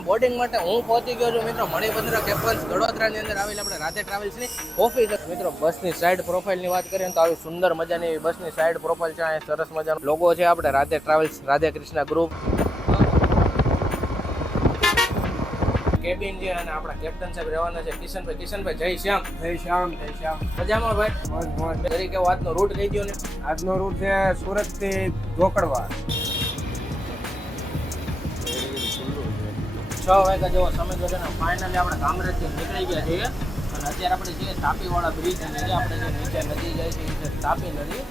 Boarding માટે હું પહોંચી ગયો છું મિત્રો મણિભદ્ર કેમ્પસ વડોદરાની અંદર આવેલ આપણે રાધે ટ્રાવેલ્સની ઓફિસ. મિત્રો બસની સાઈડ પ્રોફાઇલની વાત કરીએ તો આવી સુંદર મજાની બસની સાઈડ પ્રોફાઇલ છે. અહીંયા સરસ મજાનો લોગો છે આપણે Radhe travels Radhe Krishna group. Cabin છે અને આપણા કેપ્ટન સાહેબ રહેવાના છે કિશનભાઈ. કિશનભાઈ જય શ્યામ. જય શ્યામ. જય શ્યામ. મજામાં ભાઈ? મોજ મોજ. તરીકે આજનો રૂટ કહી દો ને. આજનો રૂટ છે સુરત થી ધોકડવા. 6 વાગ્યા જેવો સમય થયો છે ને ફાઇનલી આપણે કામરેજથી નીકળી ગયા છીએ અને અત્યારે આપણે છીએ તાપીવાળા બ્રિજ અને આપણે જે નીચે નદી જાય છે એ છે તાપી નદી.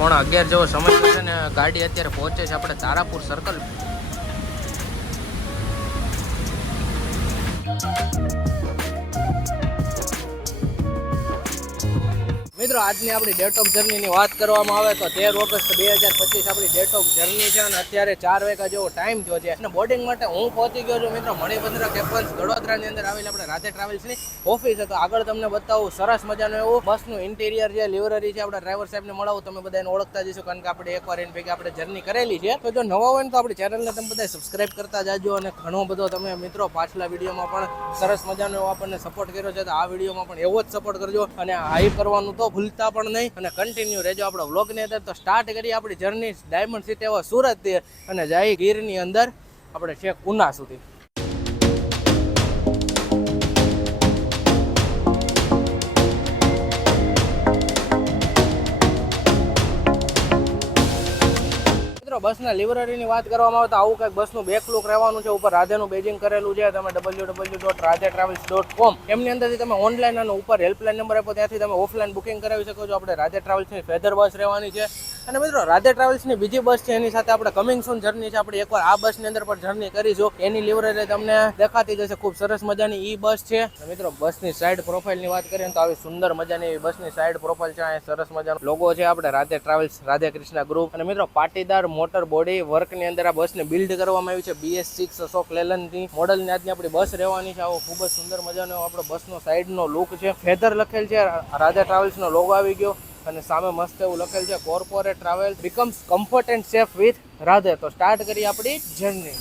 11:30 જેવો સમય થયો છે ને ગાડી અત્યારે પહોંચે છે આપણે તારાપુર સર્કલ. મિત્રો આજની આપણી ડેટ ઓફ જર્નીની વાત કરવામાં આવે તો 13 ઓગસ્ટ 2025 આપણી ડેટ ઓફ જર્ની છે અને અત્યારે 4 વાગ્યા જેવો ટાઈમ થયો છે અને બોર્ડિંગ માટે હું પહોંચી ગયો છું મિત્રો મણિભદ્ર કેમ્પસ વડોદરાની અંદર આવેલ આપણે રાધે ટ્રાવેલ્સની ઓફિસ. તો આગળ તમને બતાવું સરસ મજાનું એવું બસનું ઇન્ટિરિયર છે, લિવરરી છે. આપણા ડ્રાઈવર સાહેબને મળાવું, તમે બધાને ઓળખતા જશો કારણ કે આપણે એકવાર એની ભેગી આપણે જર્ની કરેલી છે. તો જો નવા હોય ને તો આપણી ચેનલને તમે બધા સબસ્ક્રાઇબ કરતા જાજો અને ઘણો બધો તમે મિત્રો પાછલા વિડીયોમાં પણ સરસ મજાનો એવો આપણને સપોર્ટ કર્યો છે તો આ વિડીયોમાં પણ એવો જ સપોર્ટ કરજો અને હાઈ કરવાનું તો ભૂલતા પણ નહીં અને કન્ટિન્યુ રહેજો આપણો વ્લોગની અંદર. તો સ્ટાર્ટ કરીએ આપણી જર્ની ડાયમંડ સિટી એવા સુરતથી અને જાય ગીરની અંદર આપણે છેક ઉના સુધી. બસના લિવરરીની વાત કરવામાં આવે તો આવું કંઈક બસનું બેક લુક રહેવાનું છે. ઉપર રાધેનું બેજિંગ કરેલું છે. તમે www.radhetravels.com એમની અંદરથી તમે ઓનલાઈન અને ઉપર હેલ્પલાઇન નંબર આપો ત્યાંથી તમે ઓફલાઈન બુકિંગ કરાવી શકો છો. આપણે રાધે ટ્રાવેલ્સની ફેધર બસ રહેવાની છે અને મિત્રો રાધે ટ્રાવેલ્સની બીજી બસ છે એની સાથે આપણે કમિંગ સૂન જર્ની છે. આપણે એકવાર આ બસની અંદર પણ જર્ની કરીશું. એની લિવરરી તમને દેખાતી જશે. ખૂબ સરસ મજાની ઈ બસ છે. મિત્રો બસની સાઈડ પ્રોફાઇલની વાત કરીએ તો આવી સુંદર મજાની બસની સાઈડ પ્રોફાઇલ છે. અહીંયા સરસ મજાનો લોગો છે આપણે રાધે ટ્રાવેલ્સ રાધે કૃષ્ણ ગ્રુપ. અને મિત્રો પાટીદાર મોટર બોડી વર્કની અંદર આ બસને બિલ્ડ કરવામાં આવી છે. BS6 અશોક લેલનની મોડલની આજની આપણી બસ રહેવાની છે. આવો ખૂબ જ સુંદર મજાનો આપણો બસનો સાઈડનો લુક છે. ફેધર લખેલ છે, રાધે ટ્રાવેલ્સનો લોગો આવી ગયો અને સામે મસ્ત એવું લખેલ છે corporate travel becomes comfort and safe with Radhe. તો સ્ટાર્ટ કરીએ આપણી જર્ની.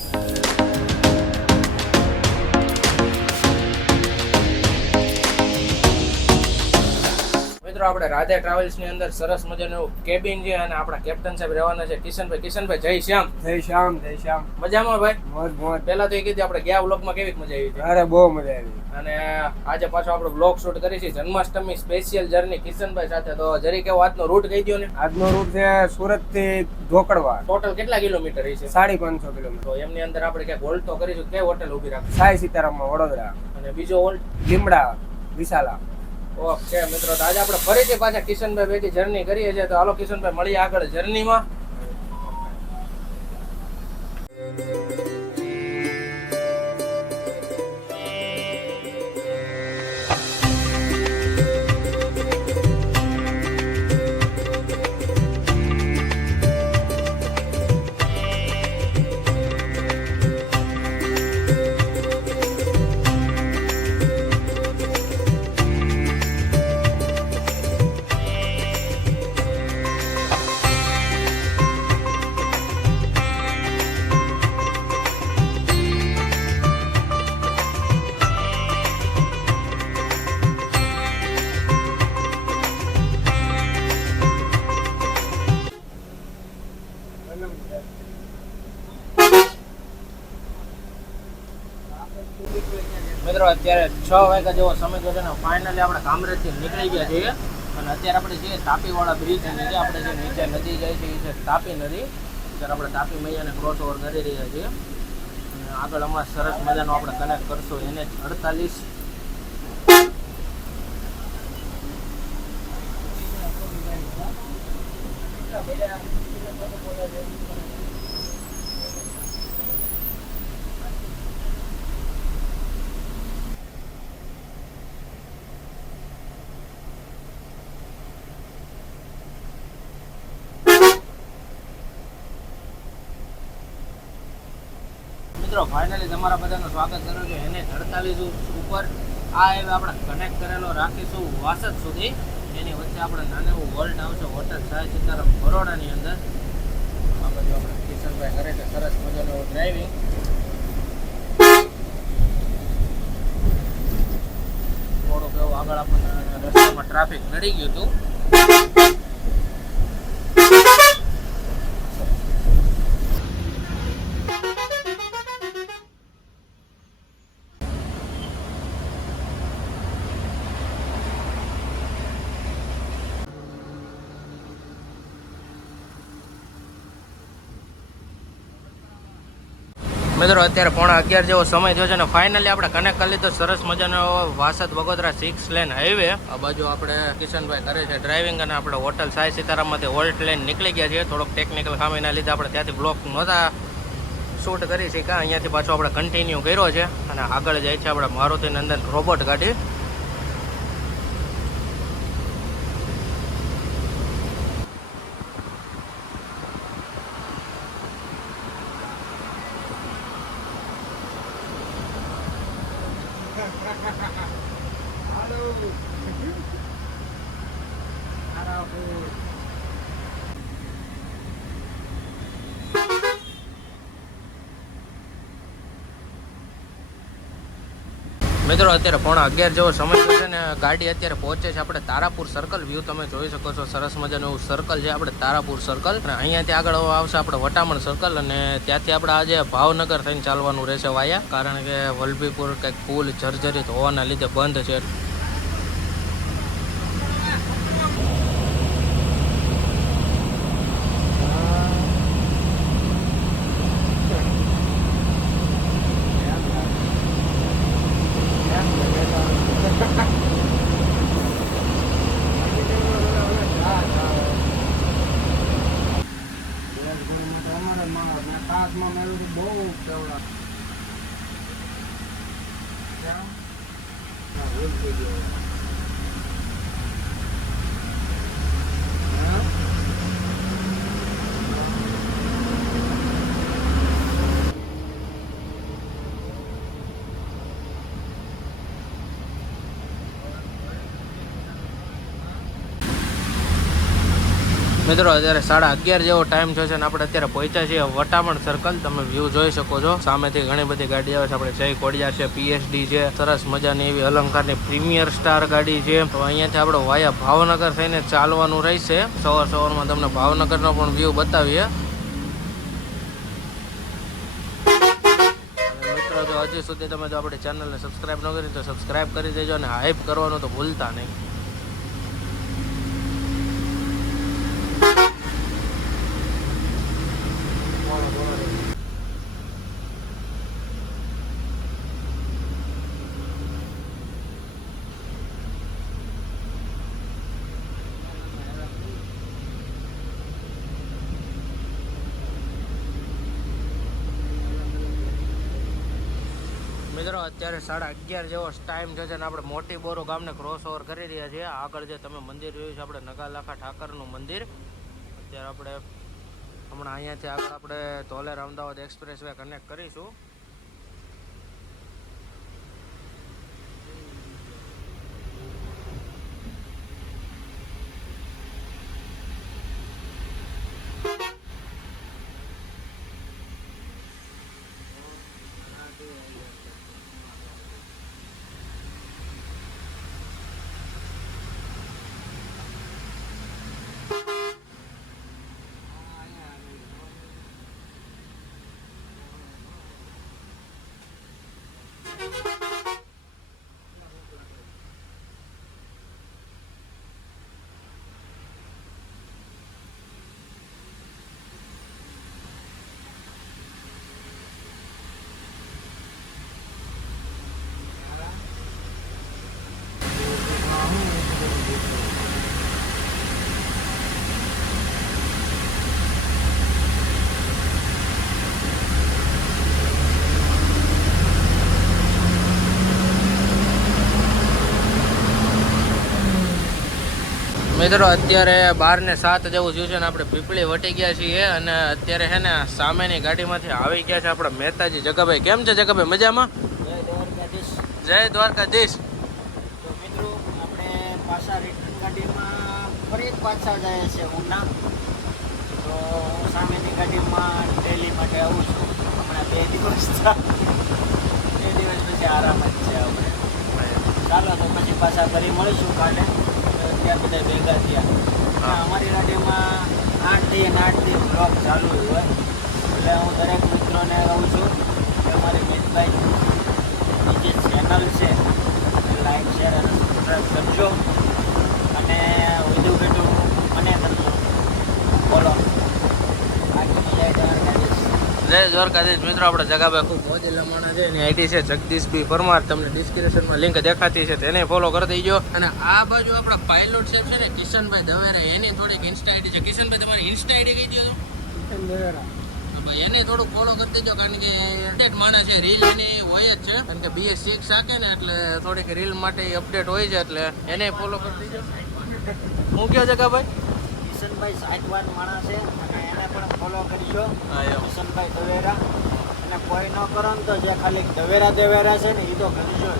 મિત્રો આપણે રાધે ટ્રાવેલ્સની અંદર સરસ મજાનું કેબિન છે અને આપણા કેપ્ટન સાહેબ રહેવાના છે કિશનભાઈ. કિશનભાઈ જય શ્યામ. જય શ્યામ. જય શ્યામ. મજામાં ભાઈ? મોજ મોજ. પહેલા તો એ કીધું આપણે ગયા વ્લોગમાં કેવી મજા આવી હતી? અરે બહુ મજા આવી. અને આજે પાછો આપણે વ્લોગ શૂટ કરી છે જન્માષ્ટમી સ્પેશિયલ જર્ની કિશનભાઈ સાથે. તો જરી કેવો આજનો રૂટ કહી દો ને. આજનો રૂટ છે સુરત થી ધોકડવા. ટોટલ કેટલા કિલોમીટર છે? 550 કિલોમીટર. તો એમની અંદર આપણે ક્યાંક હોલ્ટ તો કરીશું. કઈ હોટેલ ઊભી રાખી? સાઈ સીતારામમાં વડોદરા. અને બીજો હોલ્ટ લીમડા વિશાલા. ઓકે મિત્રો, તો આજે આપણે ફરીથી પાછા કિશનભાઈ ભેગી જર્ની કરીએ છીએ. તો હાલો કિશનભાઈ મળીએ આગળ જર્નીમાં. મિત્રો અત્યારે 6 વાગ્યા જેવો સમય થયો છે ને ફાઇનલી આપણે કામરેજથી નીકળી ગયા છીએ અને અત્યારે આપણે છીએ તાપીવાળા બ્રિજ અને જે આપણે જે નીચે નદી જાય છે એ છે તાપી નદી. અત્યારે આપણે તાપી મૈયાને ક્રોસ ઓવર કરી રહ્યા છીએ અને આગળ હમણાં સરસ મજાનો આપણે કનેક્ટ કરશું NH48. મિત્રો ફાઇનલી તમારા બધાનું સ્વાગત કરું છું NH48 ઉપર. આ હવે આપણે કનેક્ટ કરેલો રાખીશું વાસદ સુધી. એની વચ્ચે આપણે નાનું એવું વોલ્ટ આવશે હોટલ સાઈ સીતારામ બરોડાની અંદર. આ બાજુ આપણે કિશનભાઈ કરે છે સરસ મજાનું ડ્રાઇવિંગ. થોડુંક એવું આગળ આપણને રસ્તામાં ટ્રાફિક નડી ગયું હતું. મિત્રો અત્યારે 11:15 જેવો સમય થયો છે ને ફાઇનલી આપણે કનેક્ટ કરી લીધો સરસ મજાનો વાસદ બગોદરા 6 લેન હાઈવે. આ બાજુ આપણે કિશનભાઈ કરે છે ડ્રાઇવિંગ અને આપણે હોટલ સાઈ સીતારામમાંથી હોલ્ટ લેન નીકળી ગયા છીએ. થોડોક ટેકનિકલ ખામીના લીધે આપણે ત્યાંથી બ્લોક નહોતા શૂટ કરી શક્યા. અહીંયાથી પાછો આપણે કન્ટિન્યુ કર્યો છે અને આગળ જાય છે આપણે મારુતિ નંદન રોબોટ ગાડી. મિત્રો અત્યારે 11:15 જેવો સમય છે ને ગાડી અત્યારે પહોંચે છે આપણે તારાપુર સર્કલ. વ્યૂ તમે જોઈ શકો છો સરસ મજાનું એવું સર્કલ છે આપણે તારાપુર સર્કલ. અને અહીંયાથી આગળ આવશે આપણે વટામણ સર્કલ અને ત્યાંથી આપણે આજે ભાવનગર થઈને ચાલવાનું રહેશે વાયા, કારણ કે વલભીપુર કંઈક પુલ જર્જરિત હોવાના લીધે બંધ છે. મિત્રો અત્યારે 11:30 જેવો ટાઈમ થયો છે અને આપણે અત્યારે પહોંચ્યા છીએ વટામણ સર્કલ. તમે વ્યૂ જોઈ શકો છો સામેથી ઘણી બધી ગાડી આવે છે. આપણે જય કોડિયા છે, પીએચડી છે, સરસ મજાની એવી અલંકારની પ્રીમિયર સ્ટાર ગાડી છે. તો અહીંયાથી આપણે વાયા ભાવનગર થઈને ચાલવાનું રહેશે. સવારમાં તમને ભાવનગરનો પણ વ્યૂ બતાવીએ. મિત્રો જો હજી સુધી તમે જો આપણી ચેનલને સબસ્ક્રાઈબ ન કરી તો સબસ્ક્રાઈબ કરી દેજો અને હાઈપ કરવાનું તો ભૂલતા નહીં. મિત્રો અત્યારે 11:30 જેવો ટાઈમ છે અને આપણે મોટી બોરો ગામને ક્રોસ ઓવર કરી રહ્યા છીએ. આગળ જે તમે મંદિર જોયું છે આપણે નગાલાખા ઠાકરનું મંદિર. અત્યારે આપણે હમણાં અહીંયાથી આગળ આપણે ધોલેર અમદાવાદ એક્સપ્રેસ વે કનેક્ટ કરીશું. મિત્રો અત્યારે 12:07 જેવું થયું છે અને આપણે પીપળી વટી ગયા છીએ અને અત્યારે છે ને સામેની ગાડીમાંથી આવી ગયા છે આપણા મહેતાજી જગાભાઈ. કેમ છે જગાભાઈ, મજામાં? જય દ્વારકાધીશ. જય દ્વારકાધીશ. તો મિત્રો આપણે પાછા રિટર્ન ગાડીમાં પાછા જાય છે ઉના, તો હું સામેની ગાડીમાં ડેલી માટે આવું છું. હમણાં 2 દિવસ પછી આરામ જ છે આપણે. ચાલો તો પછી પાછા ફરી મળીશું કાલે. તો ત્યાં બધા ભેગા થયા. અમારી ગાડીમાં 8 થી 8 દી બ્લોગ ચાલુ હોય, એટલે હું દરેક મિત્રોને કહું છું કે અમારી મિતભાઈની જે ચેનલ છે એ લાઈક શેર અને સબસ્ક્રાઈબ કરજો, અને વધુ ઘટું મને કરજો બોલો. બાકીની જય દ્વારકાધીશ. જય દ્વારકાધીશ. મિત્રો આપણે જગાભાઈ ખૂબ મોજેલા માણસ છે એની આઈડી છે જગદીશભાઈ પરમાર. તમને ડિસ્ક્રિપ્શનમાં લિંક દેખાતી છે તેને ફોલો કરી દેજો. અને આ બાજુ આપણા પાયલોટ સાહેબ છે ને કિશનભાઈ દવેરા, એની થોડીક ઇન્સ્ટા આઈડી છે. કિશનભાઈ તમારી ઇન્સ્ટા આઈડી કઈ દો તો ભાઈ એને થોડુંક ફોલો કરી દેજો, કારણ કે અપડેટ માણસ છે. રીલ એની હોય જ છે, કારણ કે BS6 શાકે ને એટલે થોડીક રીલ માટે અપડેટ હોય છે, એટલે એને ફોલો કરી દેજો. હું કયો જગાભાઈ? કિશનભાઈ સાચવાન માણસ છે, અને એને પણ ફોલો કરજો. કિશનભાઈ દવેરા. અને કોઈ ન કરો ને તો જે ખાલી દવેરા છે ને એ તો કરજો.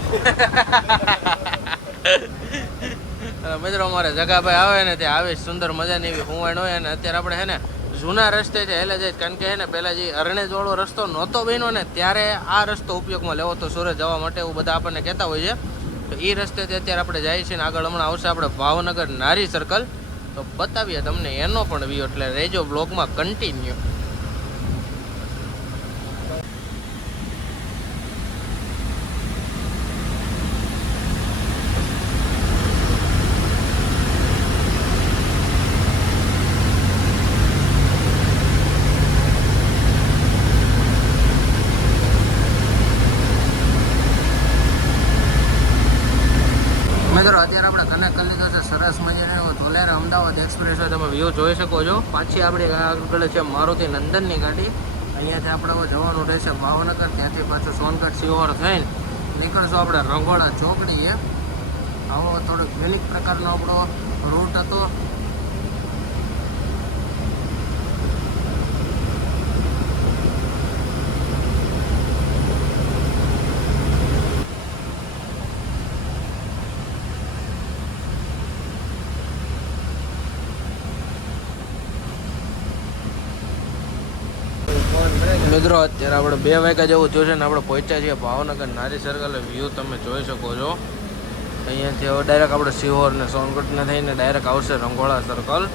મિત્રો અમારે જગાભાઈ આવે ને ત્યાં આવી સુંદર મજાની એવી હુંવાણ હોય. અને અત્યારે આપણે હે ને જૂના રસ્તે છે હેલે જાય, કારણ કે હે ને પહેલાં જે અરણેજવાળો રસ્તો નહોતો બન્યો ને ત્યારે આ રસ્તો ઉપયોગમાં લેવો તો સુરત જવા માટે, એવું બધા આપણને કહેતા હોય છે. તો એ રસ્તેથી અત્યારે આપણે જઈએ છીએ ને આગળ હમણાં આવશે આપણે ભાવનગર નારી સર્કલ, તો બતાવીએ તમને એનો પણ વ્યૂ. એટલે રહેજો બ્લોગમાં કન્ટિન્યુ. મિત્રો અત્યારે આપણે કનેક્ટ કરી લીધો છે સરસ મજાનો ધોલેરા અમદાવાદ એક્સપ્રેસ હોય, તમે વ્યૂ જોઈ શકો છો. પાછી આપણી આગળ છે મારુતિ નંદનની ગાડી. અહીંયાથી આપણે હવે જવાનું રહેશે ભાવનગર, ત્યાંથી પાછું સોનગઢ સિહોર થઈને નીકળશું આપણે રંગોળા ચોકડીએ. આવો થોડોક યુનિક પ્રકારનો આપણો રૂટ હતો. મિત્રો અત્યારે આપણે 2 વાગ્યા જેવું થયું છે ને આપણે પહોંચ્યા છીએ ભાવનગર નારી સર્કલ. વ્યૂ તમે જોઈ શકો છો. અહીંયાથી હવે ડાયરેક્ટ આપણે સિહોર ને સોનગઢને થઈને ડાયરેક્ટ આવશે રંગોળા સર્કલ.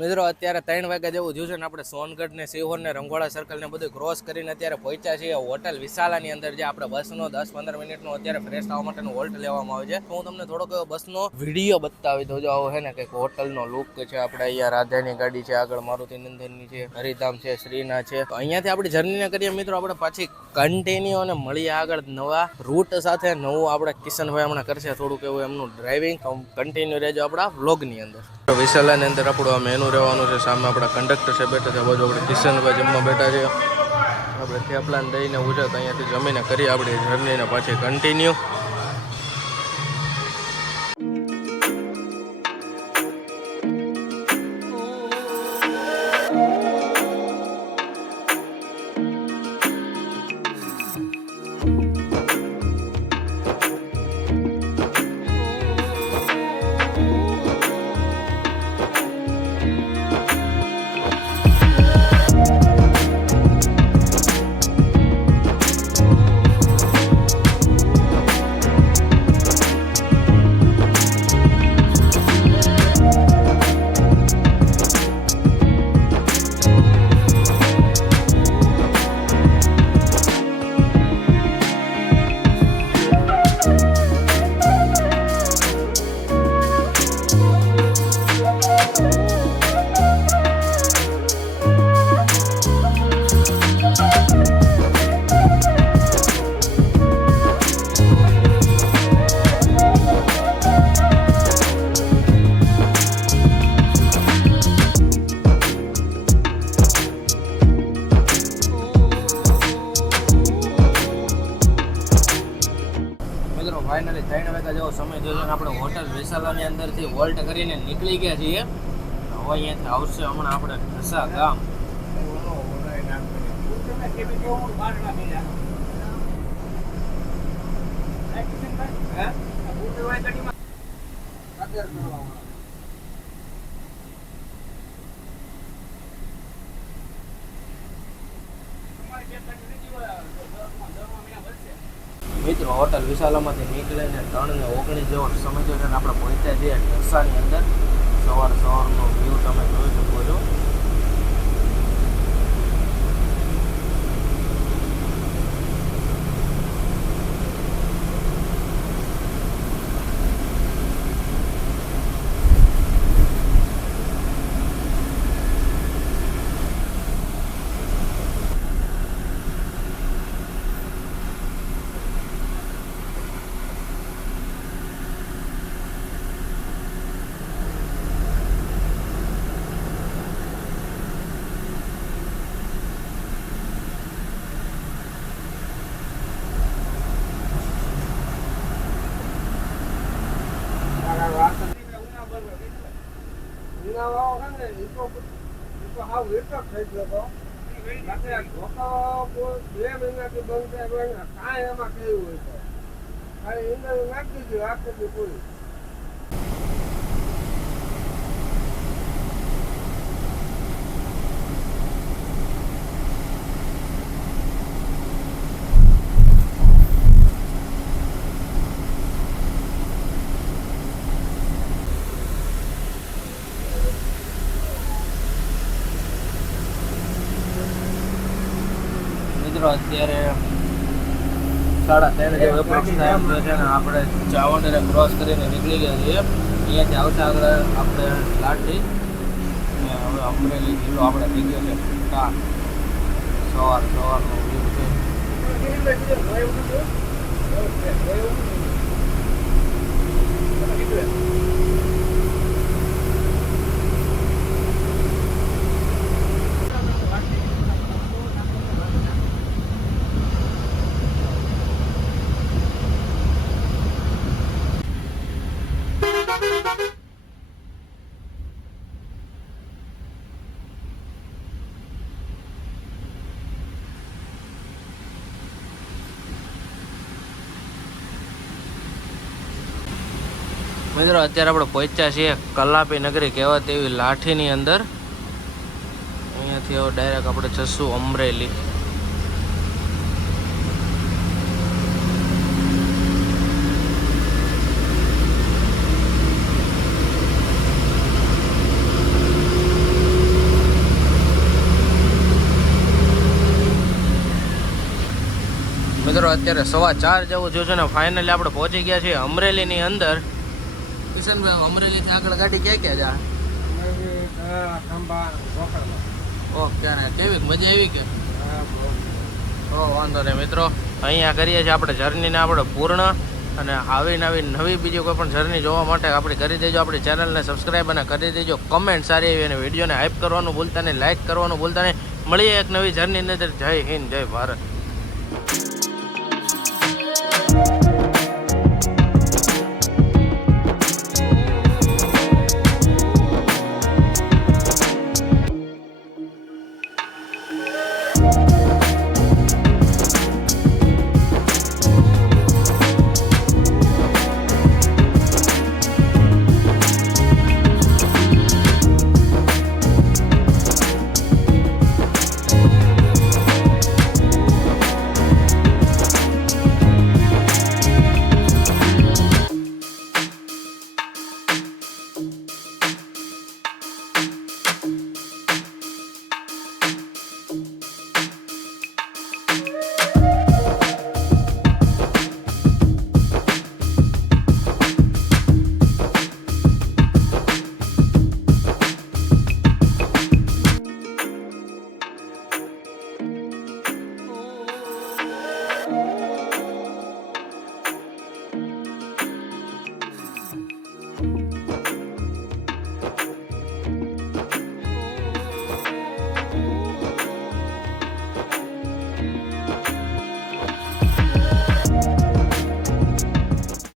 મિત્રો અત્યારે 3 વાગ્યા જેવું થયું છે ને આપણે સોનગઢ ને સિહોર ને રંગોળા સર્કલ ને બધું ક્રોસ કરીને અત્યારે પહોંચ્યા છીએ હોટલ વિશાલાની અંદર, જે આપણે બસનો 10-15 મિનિટનો અત્યારે ફ્રેશ થવા માટેનો હોલ્ટ લેવામાં આવે છે. તો હું તમને થોડોક બસનો વિડીયો બતાવી દઉં. જો આવો છે ને કંઈક હોટલનો લુક છે. આપણે અહીંયા રાધાની ગાડી છે, આગળ મારુતિ નંદનની છે, હરિધામ છે, શ્રીના છે. તો અહીંયાથી આપણી જર્નીને કરીએ મિત્રો આપણે પાછી કન્ટિન્યુ, અને મળીએ આગળ નવા રૂટ સાથે. નવું આપણે કિશનભાઈ હમણાં કરશે થોડુંક એવું એમનું ડ્રાઇવિંગ. કન્ટિન્યુ રહેજો આપણા વ્લોગની અંદર. વિશાલાની અંદર આપણું આ મેનુ રહેવાનું છે. સામે આપણા કંડક્ટર છે બેઠા છે, બાજુ આપણે કિશનભાઈ જમવા બેઠા છે. આપણે થેપલાને દઈને ઉજે તો અહીંયાથી જમીને કરીએ આપણી જર્નીને પાછી કન્ટિન્યુ. મિત્રો ફાઇનલી 3 વાગ્યા જેવો સમય થયો છે અને આપણે હોટલ વિશાલાની અંદરથી વોલ્ટ કરીને નીકળી ગયા છીએ. હવે અહીંયાથી આવશે હમણાં આપણે ઢસા ગામ. મિત્રો હોટલ વિશાલામાંથી નીકળીને 3:19 જેવો સમય થયો છે અને આપણે પહોંચ્યા છીએ ઢસાની અંદર. સવારનો વ્યૂ તમે જોઈ શકો છો. મિત્રો અત્યારે 3:30 જેવો એપ્રોક્સ ટાઈમ થયો છે અને આપણે ચાવંડને ક્રોસ કરીને નીકળી ગયા છીએ. અહીંયાથી આવતા આગળ આપણે લાઠી અને હવે અમરેલી જિલ્લો આપણે થઈ ગયો છે. સવારનો વ્યૂ છે. મિત્રો અત્યારે આપણે પહોંચ્યા છીએ કલાપી નગરી કહેવાય તેવી લાઠીની અંદર. અહીંયાથી હવે ડાયરેક્ટ આપણે જશું અમરેલી. મિત્રો અત્યારે 4:15 જેવું થયું છે ને ફાઇનલી આપણે પહોંચી ગયા છીએ અમરેલીની અંદર. કિશનભાઈ અમરેલીથી આગળ ગાડી ક્યાં જા? ઓકે ને કેવી મજા આવી કે? વાંધો નહીં મિત્રો, અહીંયા કરીએ છીએ આપણે જર્નીને આપણે પૂર્ણ. અને આવી નવી બીજી કોઈ પણ જર્ની જોવા માટે આપણે કરી દેજો આપણી ચેનલને સબસ્ક્રાઈબ અને કરી દેજો કમેન્ટ સારી એવી અને વિડીયોને હાઈપ કરવાનું ભૂલતા નહીં, લાઈક કરવાનું ભૂલતા નહીં. મળીએ એક નવી જર્ની અંદર. જય હિન્દ, જય ભારત.